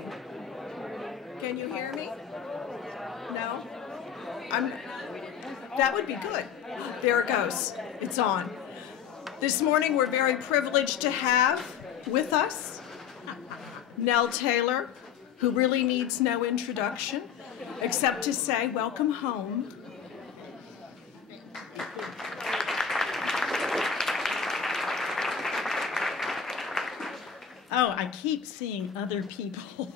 morning. Can you hear me? No? That would be good. There it goes. It's on. This morning we're very privileged to have with us Nell Taylor, who really needs no introduction, except to say welcome home. Oh, I keep seeing other people.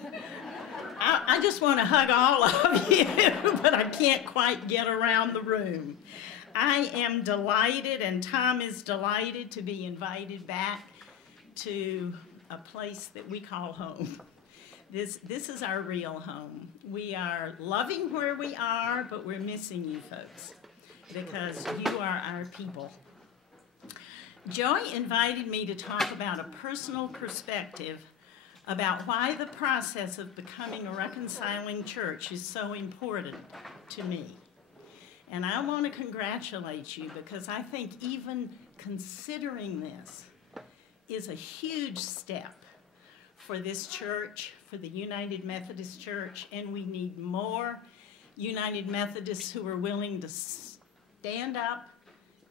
I just want to hug all of you, but I can't quite get around the room. I am delighted, and Tom is delighted to be invited back to a place that we call home. This is our real home. We are loving where we are, but we're missing you folks because you are our people. Joy invited me to talk about a personal perspective about why the process of becoming a reconciling church is so important to me. And I want to congratulate you because I think even considering this is a huge step for this church, for the United Methodist Church, and we need more United Methodists who are willing to stand up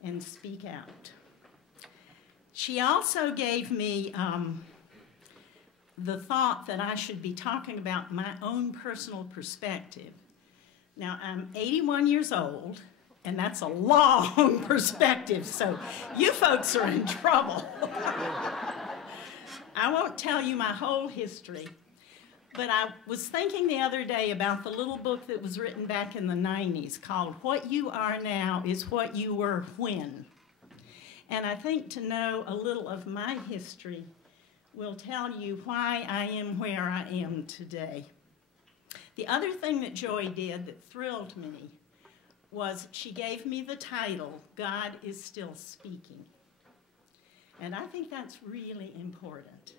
and speak out. She also gave me the thought that I should be talking about my own personal perspective. Now, I'm 81 years old, and that's a long perspective, so you folks are in trouble. I won't tell you my whole history, but I was thinking the other day about the little book that was written back in the 90s called What You Are Now is What You Were When. And I think to know a little of my history will tell you why I am where I am today. The other thing that Joy did that thrilled me was she gave me the title, God is Still Speaking. And I think that's really important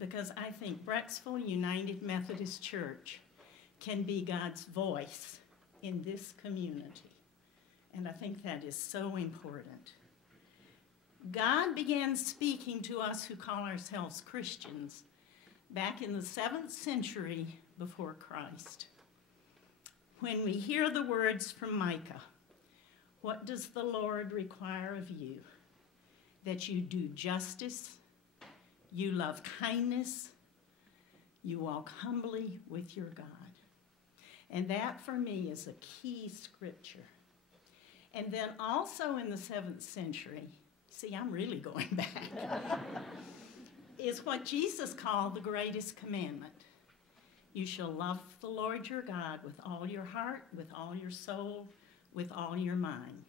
because I think Brecksville United Methodist Church can be God's voice in this community. And I think that is so important. God began speaking to us who call ourselves Christians back in the 7th century before Christ. When we hear the words from Micah, what does the Lord require of you? That you do justice, you love kindness, you walk humbly with your God. And that for me is a key scripture. And then also in the 7th century, see, I'm really going back, is what Jesus called the greatest commandment. You shall love the Lord your God with all your heart, with all your soul, with all your mind.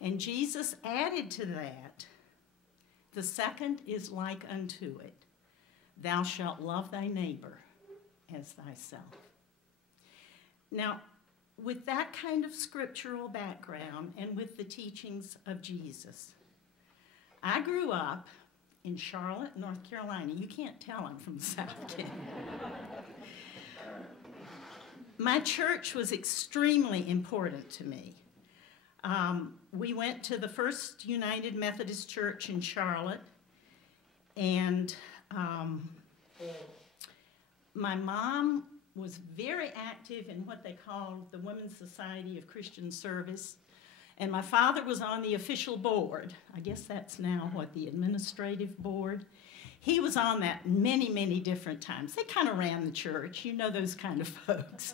And Jesus added to that, the second is like unto it. Thou shalt love thy neighbor as thyself. Now, with that kind of scriptural background and with the teachings of Jesus, I grew up in Charlotte, North Carolina. You can't tell I'm from the South, can you? My church was extremely important to me. We went to the First United Methodist Church in Charlotte, and my mom was very active in what they called the Women's Society of Christian Service. And my father was on the official board. I guess that's now what, the administrative board. He was on that many, many different times. They kind of ran the church, you know those kind of folks.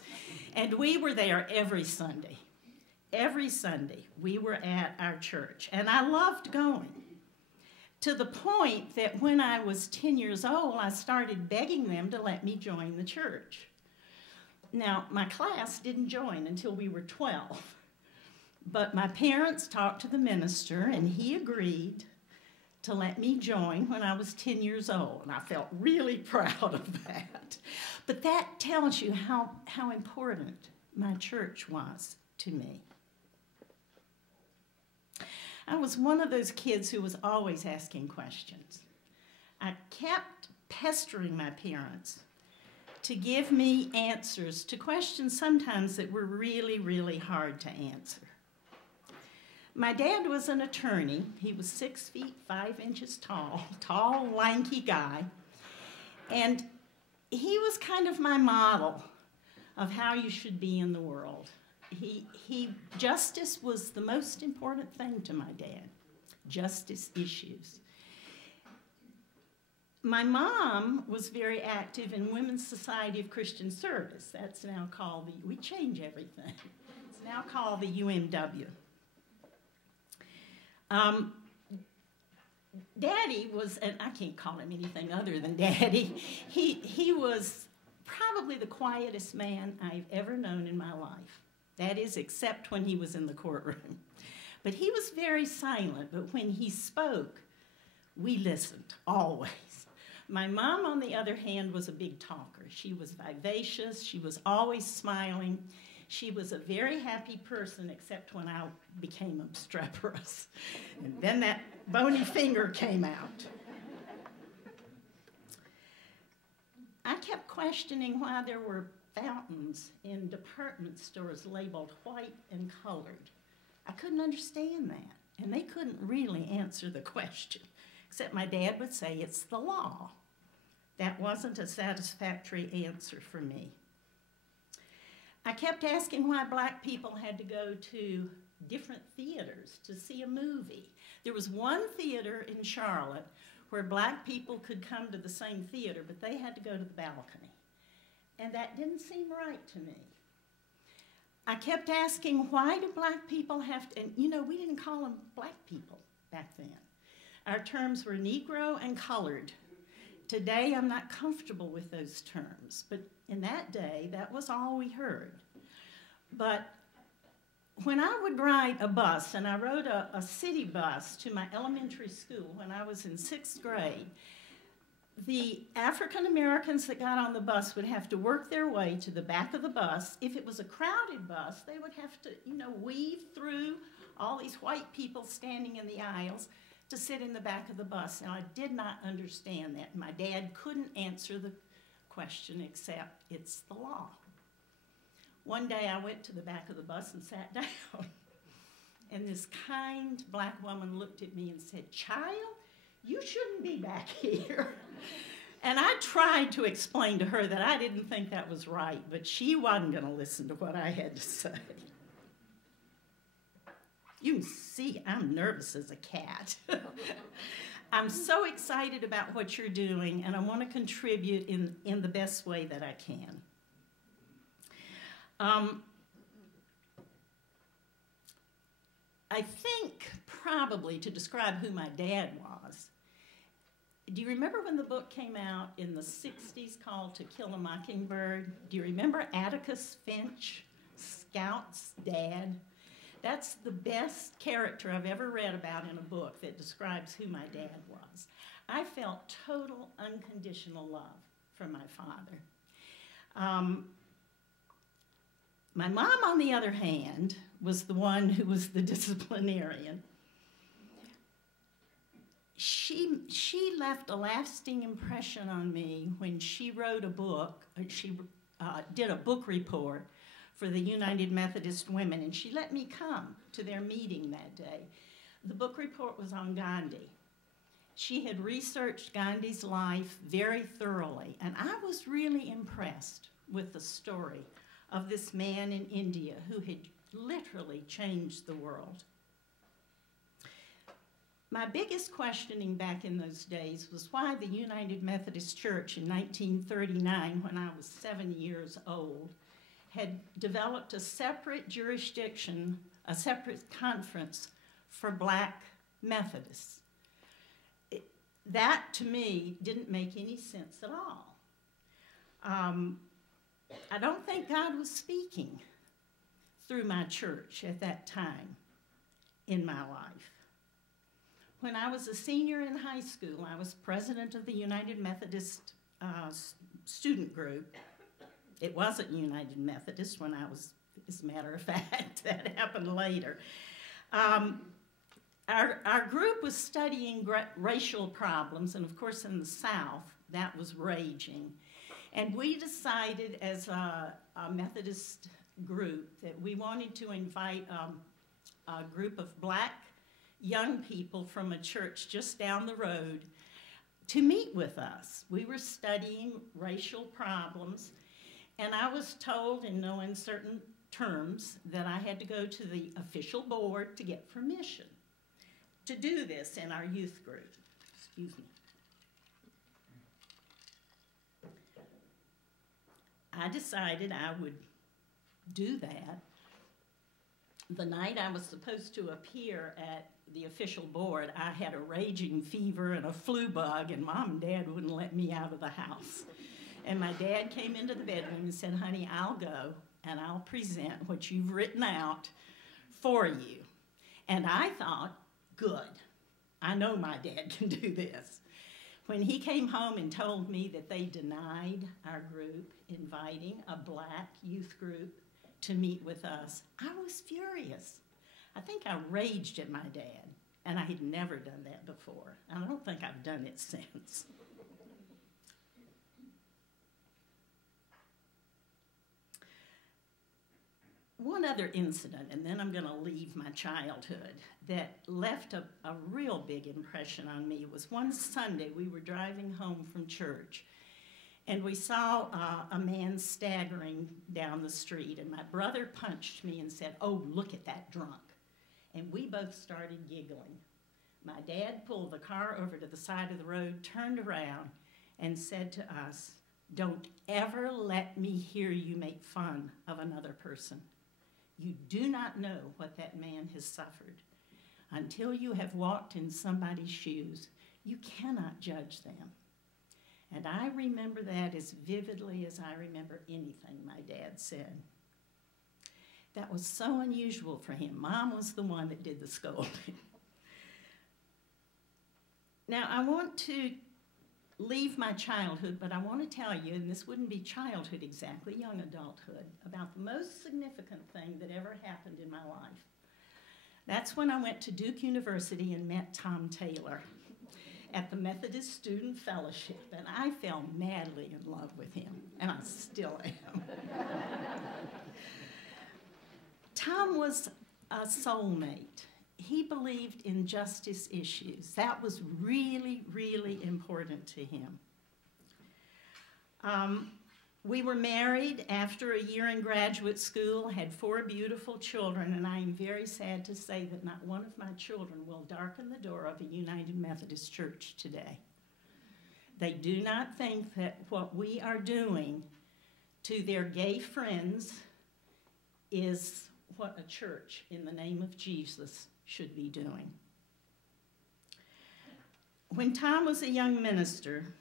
And we were there every Sunday. Every Sunday we were at our church. And I loved going. To the point that when I was 10 years old, I started begging them to let me join the church. Now, my class didn't join until we were 12. But my parents talked to the minister, and he agreed to let me join when I was 10 years old. And I felt really proud of that. But that tells you how important my church was to me. I was one of those kids who was always asking questions. I kept pestering my parents to give me answers to questions sometimes that were really, really hard to answer. My dad was an attorney. He was 6 feet 5 inches tall, lanky guy. And he was kind of my model of how you should be in the world. Justice was the most important thing to my dad, justice issues. My mom was very active in Women's Society of Christian Service. That's now called we change everything. It's now called the UMW. Daddy was, and I can't call him anything other than Daddy, he was probably the quietest man I've ever known in my life. That is, except when he was in the courtroom. But he was very silent, but when he spoke, we listened, always. My mom, on the other hand, was a big talker. She was vivacious, she was always smiling. She was a very happy person, except when I became obstreperous. And then that bony finger came out. I kept questioning why there were fountains in department stores labeled white and colored. I couldn't understand that, and they couldn't really answer the question, except my dad would say it's the law. That wasn't a satisfactory answer for me. I kept asking why black people had to go to different theaters to see a movie. There was one theater in Charlotte where black people could come to the same theater, but they had to go to the balcony. And that didn't seem right to me. I kept asking, why do black people have to, and you know, we didn't call them black people back then. Our terms were Negro and colored. Today, I'm not comfortable with those terms, but in that day, that was all we heard. But when I would ride a bus, and I rode a city bus to my elementary school when I was in 6th grade, the African Americans that got on the bus would have to work their way to the back of the bus. If it was a crowded bus, they would have to, weave through all these white people standing in the aisles to sit in the back of the bus. And I did not understand that. My dad couldn't answer the question except it's the law. One day I went to the back of the bus and sat down. And this kind black woman looked at me and said, "Child, you shouldn't be back here." And I tried to explain to her that I didn't think that was right, but she wasn't going to listen to what I had to say. You can see I'm nervous as a cat. I'm so excited about what you're doing, and I want to contribute in the best way that I can. I think probably to describe who my dad was, do you remember when the book came out in the 60s called To Kill a Mockingbird? Do you remember Atticus Finch, Scout's dad? That's the best character I've ever read about in a book that describes who my dad was. I felt total unconditional love from my father. My mom, on the other hand, was the one who was the disciplinarian. She left a lasting impression on me when she wrote a book. She did a book report for the United Methodist Women, and she let me come to their meeting that day. The book report was on Gandhi. She had researched Gandhi's life very thoroughly, and I was really impressed with the story of this man in India who had literally changed the world. My biggest questioning back in those days was why the United Methodist Church in 1939, when I was 7 years old, had developed a separate jurisdiction, a separate conference for black Methodists. That, to me, didn't make any sense at all. I don't think God was speaking through my church at that time in my life. When I was a senior in high school, I was president of the United Methodist student group. It wasn't United Methodist when I was, as a matter of fact, that happened later. Our group was studying racial problems, and of course in the South, that was raging. And we decided as a Methodist group that we wanted to invite a group of black young people from a church just down the road to meet with us. We were studying racial problems, and I was told in no uncertain terms that I had to go to the official board to get permission to do this in our youth group. Excuse me. I decided I would do that. The night I was supposed to appear at the official board, I had a raging fever and a flu bug, and Mom and Dad wouldn't let me out of the house. And my dad came into the bedroom and said, "Honey, I'll go and I'll present what you've written out for you." And I thought, good, I know my dad can do this. When he came home and told me that they denied our group inviting a black youth group to meet with us, I was furious. I think I raged at my dad, and I had never done that before. And I don't think I've done it since. One other incident, and then I'm going to leave my childhood, that left a real big impression on me was one Sunday we were driving home from church, and we saw a man staggering down the street, and my brother punched me and said, "Oh, look at that drunk." And we both started giggling. My dad pulled the car over to the side of the road, turned around, and said to us, "Don't ever let me hear you make fun of another person. You do not know what that man has suffered. Until you have walked in somebody's shoes, you cannot judge them." And I remember that as vividly as I remember anything my dad said. That was so unusual for him. Mom was the one that did the scolding. Now, I want to leave my childhood, but I want to tell you, and this wouldn't be childhood exactly, young adulthood, about the most significant thing that ever happened in my life. That's when I went to Duke University and met Tom Taylor at the Methodist Student Fellowship, and I fell madly in love with him, and I still am. Tom was a soulmate. He believed in justice issues. That was really, really important to him. We were married after a year in graduate school, had 4 beautiful children, and I am very sad to say that not one of my children will darken the door of a United Methodist Church today. They do not think that what we are doing to their gay friends is what a church in the name of Jesus should be doing. When Tom was a young minister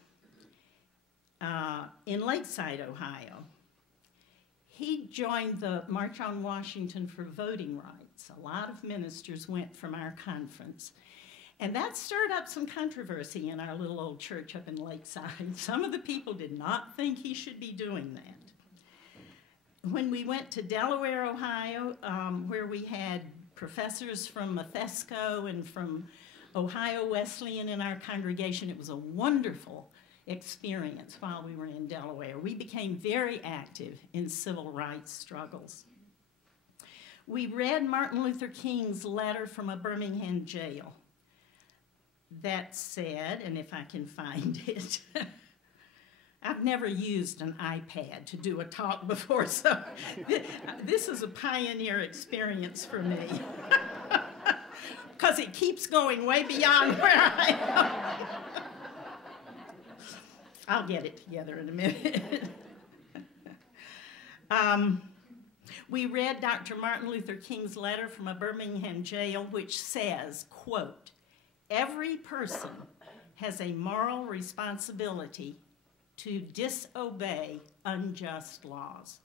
in Lakeside, Ohio, he joined the March on Washington for Voting Rights. A lot of ministers went from our conference. And that stirred up some controversy in our little old church up in Lakeside. Some of the people did not think he should be doing that. When we went to Delaware, Ohio, where we had professors from Methesco and from Ohio Wesleyan in our congregation, it was a wonderful experience while we were in Delaware. We became very active in civil rights struggles. We read Martin Luther King's letter from a Birmingham jail that said, and if I can find it, I've never used an iPad to do a talk before, so this is a pioneer experience for me. Because it keeps going way beyond where I am. I'll get it together in a minute. We read Dr. Martin Luther King's letter from a Birmingham jail, which says, quote, "Every person has a moral responsibility to disobey unjust laws."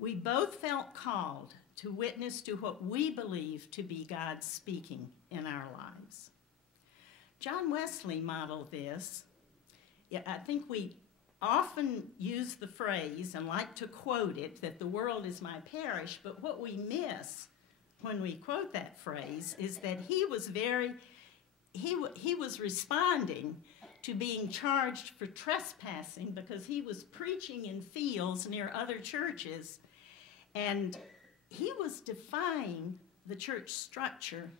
We both felt called to witness to what we believe to be God speaking in our lives. John Wesley modeled this. I think we often use the phrase and like to quote it, that the world is my parish, but what we miss when we quote that phrase is that he was responding to being charged for trespassing because he was preaching in fields near other churches, and he was defying the church structure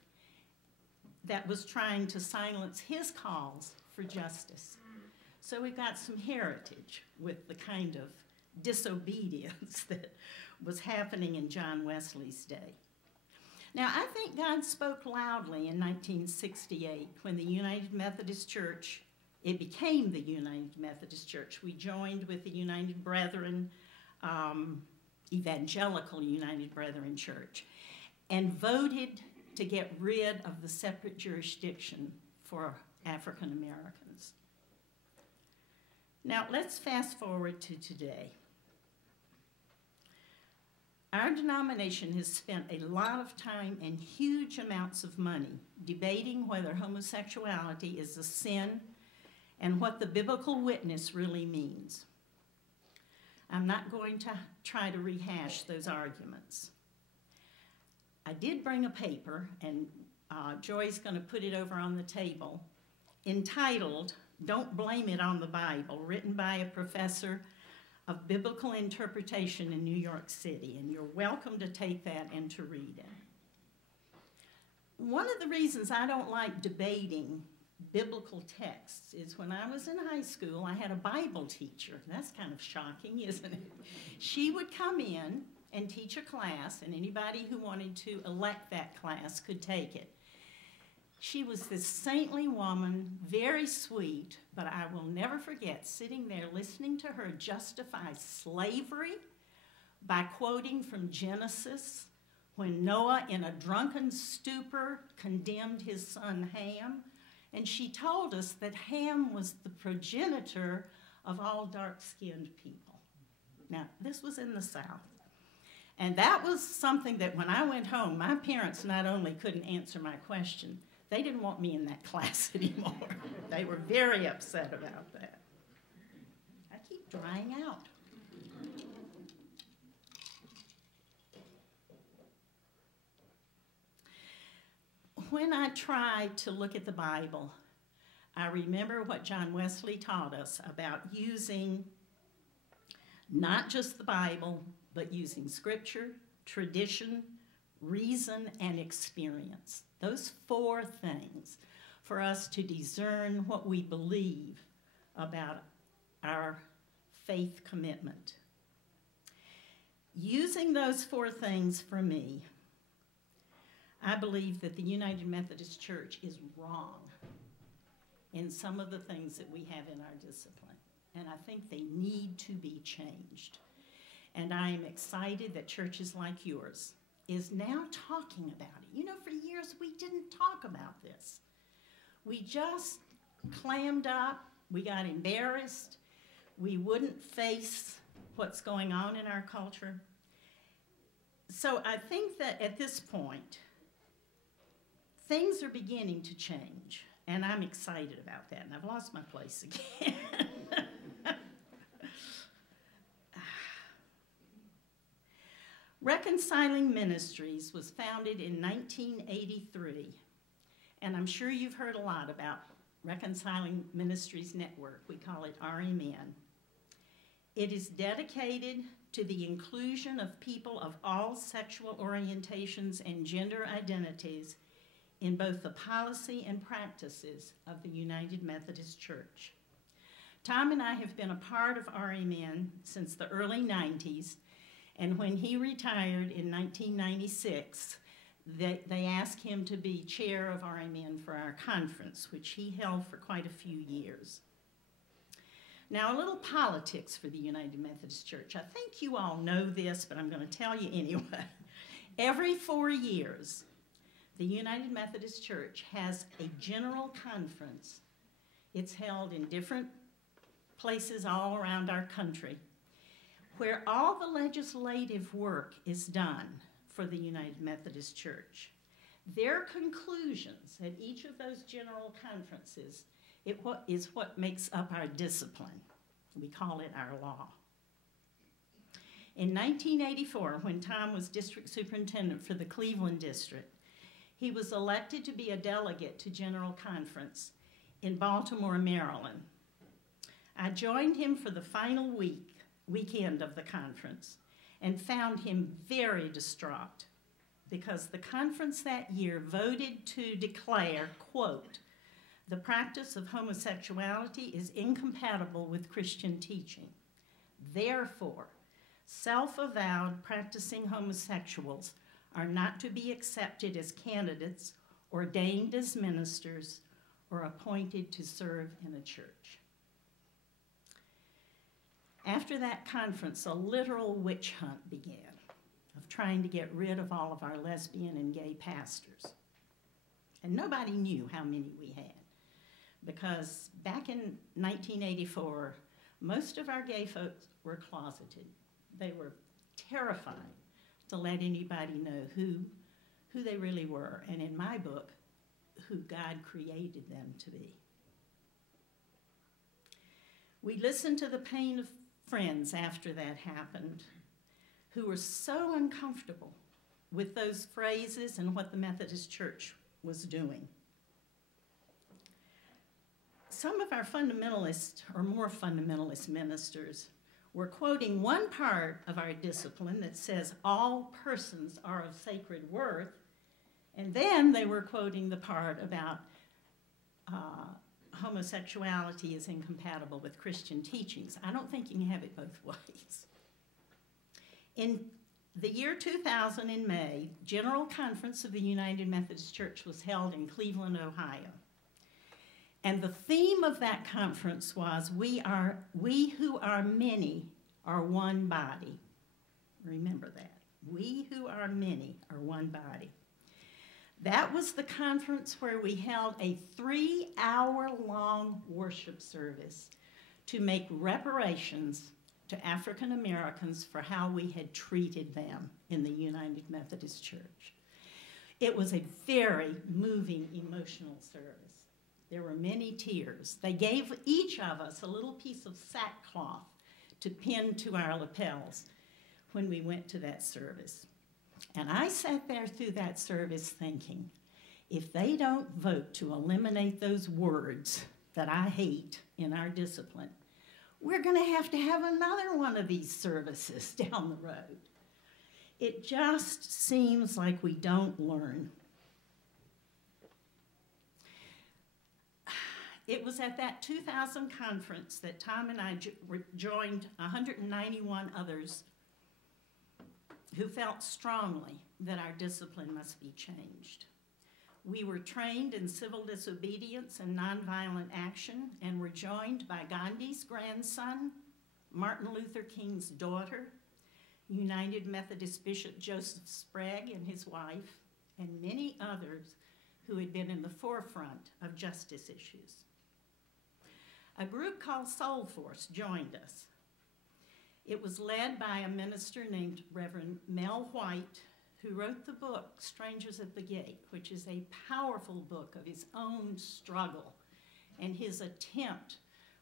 that was trying to silence his calls for justice. So we've got some heritage with the kind of disobedience that was happening in John Wesley's day. Now, I think God spoke loudly in 1968 when the United Methodist Church, it became the United Methodist Church. We joined with the United Brethren, Evangelical United Brethren Church, and voted to get rid of the separate jurisdiction for African Americans. Now, let's fast forward to today. Our denomination has spent a lot of time and huge amounts of money debating whether homosexuality is a sin and what the biblical witness really means. I'm not going to try to rehash those arguments. I did bring a paper, and Joy's going to put it over on the table, entitled, "Don't Blame It on the Bible," written by a professor of biblical interpretation in New York City, and you're welcome to take that and to read it. One of the reasons I don't like debating biblical texts is when I was in high school, I had a Bible teacher. That's kind of shocking, isn't it? She would come in and teach a class, and anybody who wanted to elect that class could take it. She was this saintly woman, very sweet, but I will never forget sitting there listening to her justify slavery by quoting from Genesis when Noah, in a drunken stupor, condemned his son Ham. And she told us that Ham was the progenitor of all dark-skinned people. Now, this was in the South. And that was something that when I went home, my parents not only couldn't answer my question, they didn't want me in that class anymore. They were very upset about that. I keep drying out. When I try to look at the Bible, I remember what John Wesley taught us about using not just the Bible, but using scripture, tradition, reason, and experience. Those four things for us to discern what we believe about our faith commitment. Using those four things for me, I believe that the United Methodist Church is wrong in some of the things that we have in our discipline, and I think they need to be changed. And I am excited that churches like yours is now talking about it. You know, for years we didn't talk about this. We just clammed up, we got embarrassed, we wouldn't face what's going on in our culture. So I think that at this point, things are beginning to change, and I'm excited about that, and I've lost my place again. Reconciling Ministries was founded in 1983, and I'm sure you've heard a lot about Reconciling Ministries Network. We call it RMN. It is dedicated to the inclusion of people of all sexual orientations and gender identities in both the policy and practices of the United Methodist Church. Tom and I have been a part of RMN since the early 90s, and when he retired in 1996, they asked him to be chair of RMN for our conference, which he held for quite a few years. Now, a little politics for the United Methodist Church. I think you all know this, but I'm going to tell you anyway. Every 4 years, the United Methodist Church has a general conference. It's held in different places all around our country, where all the legislative work is done for the United Methodist Church. Their conclusions at each of those general conferences is what makes up our discipline. We call it our law. In 1984, when Tom was district superintendent for the Cleveland district, he was elected to be a delegate to General Conference in Baltimore, Maryland. I joined him for the final weekend of the conference and found him very distraught, because the conference that year voted to declare, quote, "The practice of homosexuality is incompatible with Christian teaching. Therefore, self-avowed practicing homosexuals are not to be accepted as candidates, ordained as ministers, or appointed to serve in a church." After that conference, a literal witch hunt began of trying to get rid of all of our lesbian and gay pastors. And nobody knew how many we had, because back in 1984, most of our gay folks were closeted. They were terrified to let anybody know who they really were, and in my book, who God created them to be. We listened to the pain of friends after that happened, who were so uncomfortable with those phrases and what the Methodist Church was doing. Some of our fundamentalist or more fundamentalist ministers were quoting one part of our discipline that says all persons are of sacred worth, and then they were quoting the part about homosexuality is incompatible with Christian teachings. I don't think you can have it both ways. In the year 2000 in May, General Conference of the United Methodist Church was held in Cleveland, Ohio. And the theme of that conference was, we who are many are one body. Remember that. We who are many are one body. That was the conference where we held a 3-hour-long worship service to make reparations to African Americans for how we had treated them in the United Methodist Church. It was a very moving, emotional service. There were many tears. They gave each of us a little piece of sackcloth to pin to our lapels when we went to that service. And I sat there through that service thinking, if they don't vote to eliminate those words that I hate in our discipline, we're going to have another one of these services down the road. It just seems like we don't learn. It was at that 2000 conference that Tom and I joined 191 others who felt strongly that our discipline must be changed. We were trained in civil disobedience and nonviolent action, and were joined by Gandhi's grandson, Martin Luther King's daughter, United Methodist Bishop Joseph Sprague and his wife, and many others who had been in the forefront of justice issues. A group called Soul Force joined us. It was led by a minister named Reverend Mel White, who wrote the book, Strangers at the Gate, which is a powerful book of his own struggle and his attempt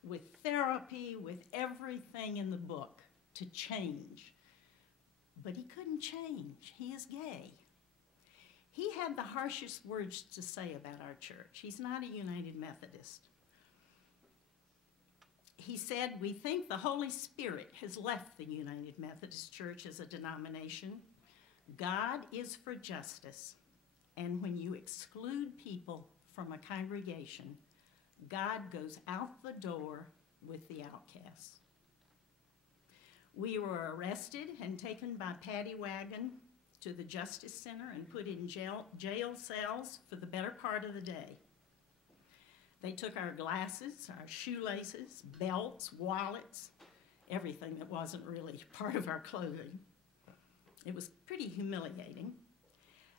with therapy, with everything in the book, to change. But he couldn't change. He is gay. He had the harshest words to say about our church. He's not a United Methodist. He said, "We think the Holy Spirit has left the United Methodist Church as a denomination. God is for justice, and when you exclude people from a congregation, God goes out the door with the outcasts." We were arrested and taken by paddy wagon to the Justice Center and put in jail cells for the better part of the day. They took our glasses, our shoelaces, belts, wallets, everything that wasn't really part of our clothing. It was pretty humiliating.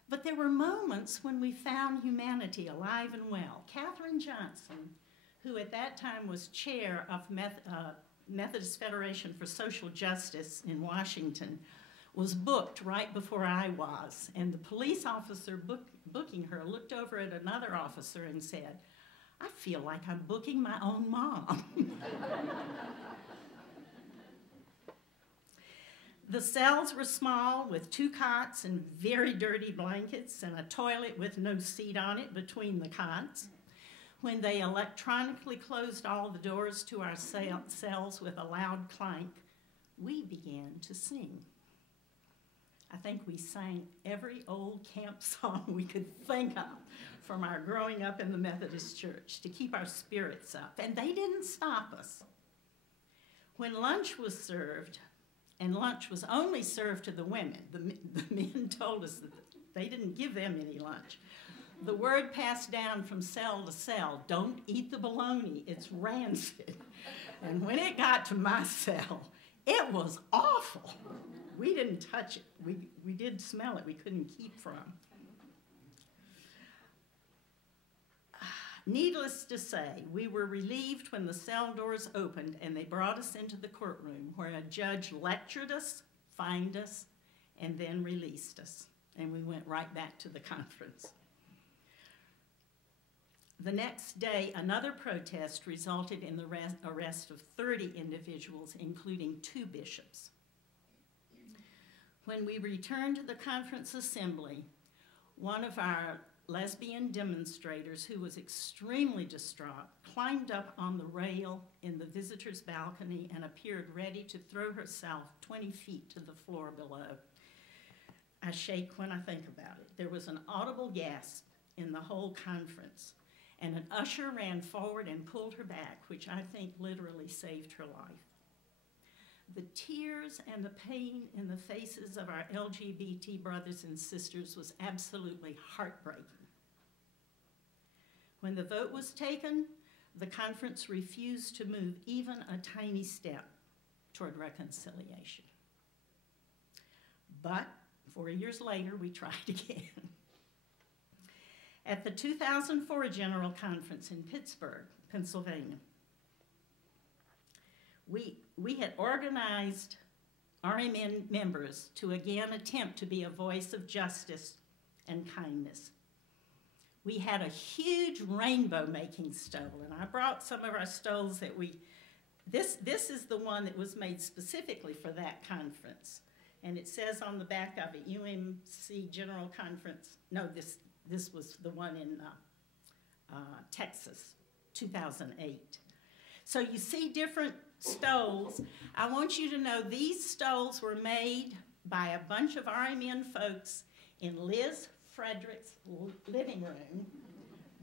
But there were moments when we found humanity alive and well. Katherine Johnson, who at that time was chair of Methodist Federation for Social Justice in Washington, was booked right before I was. And the police officer booking her looked over at another officer and said, "I feel like I'm booking my own mom." The cells were small, with 2 cots and very dirty blankets and a toilet with no seat on it between the cots. When they electronically closed all the doors to our cells with a loud clank, we began to sing. I think we sang every old camp song we could think of from our growing up in the Methodist Church to keep our spirits up, and they didn't stop us. When lunch was served, and lunch was only served to the women, the men told us that they didn't give them any lunch. The word passed down from cell to cell, don't eat the bologna, it's rancid. And when it got to my cell, it was awful. We didn't touch it. We did smell it. We couldn't keep from. Needless to say, we were relieved when the cell doors opened and they brought us into the courtroom where a judge lectured us, fined us, and then released us. And we went right back to the conference. The next day, another protest resulted in the arrest of 30 individuals, including 2 bishops. When we returned to the conference assembly, one of our lesbian demonstrators, who was extremely distraught, climbed up on the rail in the visitor's balcony and appeared ready to throw herself 20 feet to the floor below. I shake when I think about it. There was an audible gasp in the whole conference, and an usher ran forward and pulled her back, which I think literally saved her life. The tears and the pain in the faces of our LGBT brothers and sisters was absolutely heartbreaking. When the vote was taken, the conference refused to move even a tiny step toward reconciliation. But 4 years later, we tried again. At the 2004 General Conference in Pittsburgh, Pennsylvania, we had organized RMN members to again attempt to be a voice of justice and kindness. We had a huge rainbow making stole, and I brought some of our stoles that this is the one that was made specifically for that conference. And it says on the back of it, UMC General Conference. No, this was the one in Texas, 2008. So you see different stoles. I want you to know these stoles were made by a bunch of RMN folks in Liz Frederick's living room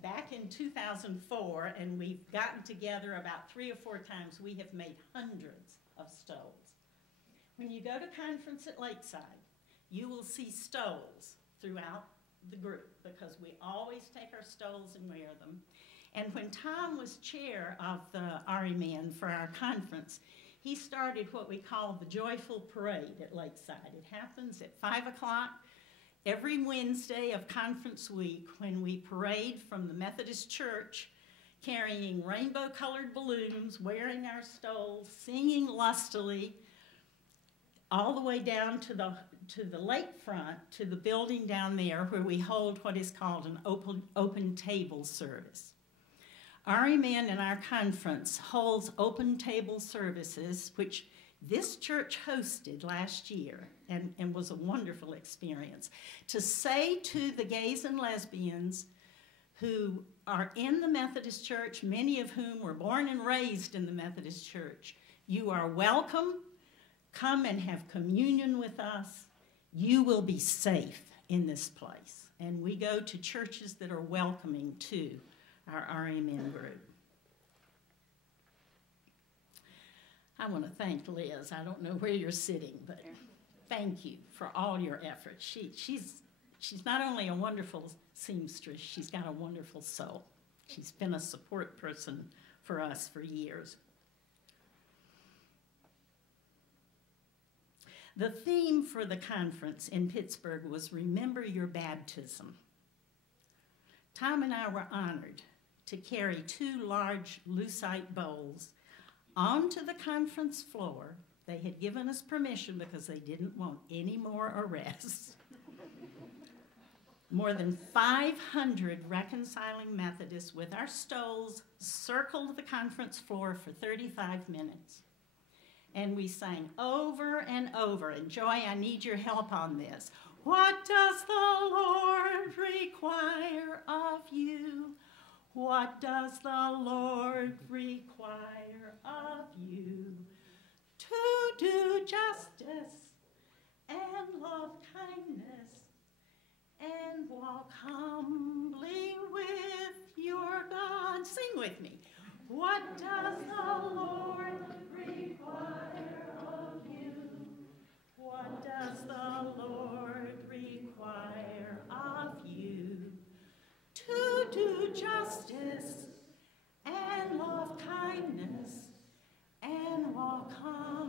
back in 2004, and we've gotten together about 3 or 4 times. We have made hundreds of stoles. When you go to conference at Lakeside, you will see stoles throughout the group because we always take our stoles and wear them. And when Tom was chair of the RMN for our conference, he started what we call the Joyful Parade at Lakeside. It happens at 5 o'clock every Wednesday of conference week when we parade from the Methodist Church carrying rainbow-colored balloons, wearing our stoles, singing lustily, all the way down to the lakefront, to the building down there where we hold what is called an open table service. RMN in our conference holds open table services, which this church hosted last year and was a wonderful experience. To say to the gays and lesbians who are in the Methodist Church, many of whom were born and raised in the Methodist Church, you are welcome. Come and have communion with us. You will be safe in this place. And we go to churches that are welcoming to our RMN group. I want to thank Liz. I don't know where you're sitting, but thank you for all your efforts. She's not only a wonderful seamstress, she's got a wonderful soul. She's been a support person for us for years. The theme for the conference in Pittsburgh was Remember Your Baptism. Tom and I were honored to carry 2 large lucite bowls onto the conference floor. They had given us permission because they didn't want any more arrests. More than 500 reconciling Methodists with our stoles circled the conference floor for 35 minutes. And we sang over and over, and Joy, I need your help on this. What does the Lord require of you? What does the Lord require of you? To do justice and love kindness walk humbly with your God. Sing with me. What does the Lord require of you? What does the Lord require of you? To do justice and love kindness and walk humbly